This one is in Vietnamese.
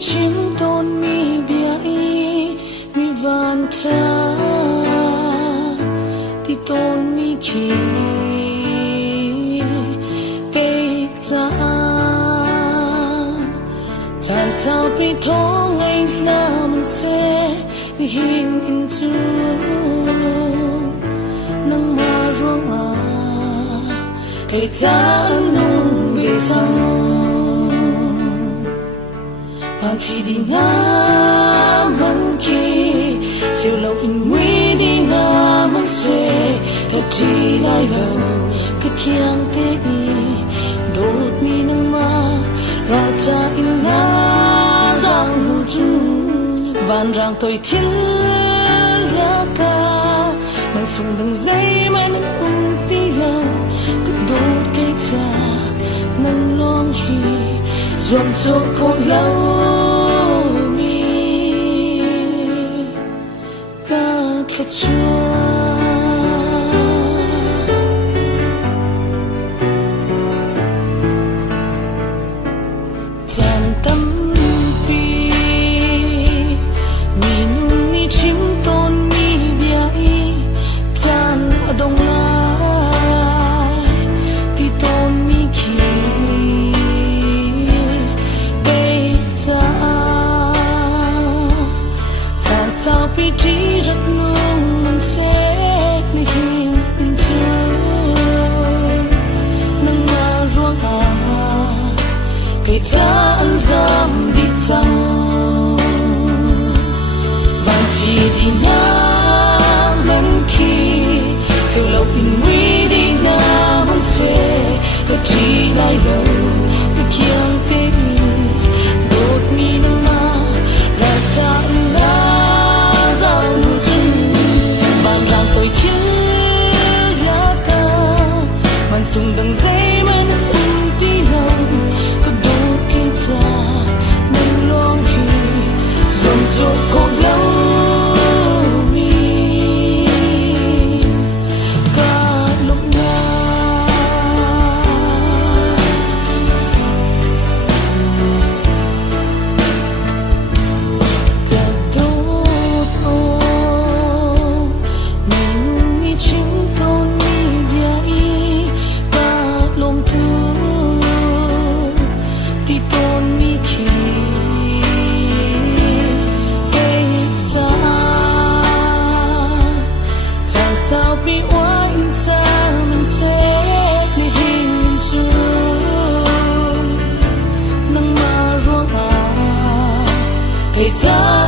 chim tôn mi biai mi van cha ti tôn mi khi cây cha cha sao pi thong ngày làm se đi hình in tu nang ma ruang a cây cha nung về sang bạn khi đi ngã mân khi chiều lâu in nguy đi ngã mân xuê thật chỉ lại lâu cứ khiang tê đi đốt mi nâng ma ra cha in ngã giang mù chung vàn ràng tôi thiên lá ca mà sung đằng dây mà nâng tí lâu cứ đốt cây cha nâng loang hi dòng dòng khổ lâu mi ca khát chúa tràn tâm pi mi nung ni chim tôn mi biai tràn ở đông lai ti tôn mi khi sao pi trí rất nung mình sẽ đi hình in nâng ma ruang à cây cha ăn giam đi chăng vàng phi đi ngã lần khi theo lâu in nguy đi ngã vẫn xuê và chỉ lại lâu cứ kiêng tê đột mi nâng ma ra cha sung đằng dây mà nâng tí lòng có đôi khi cha nâng loang hi dồn dồn khổ lâu mi cả lúc nào cả đôi ô mình nghĩ chính tôn mi biai lom tu ti tôn mi khi cây cha cha sao bi oan cha mình sẽ đi hình chung nang ma ruang à cây cha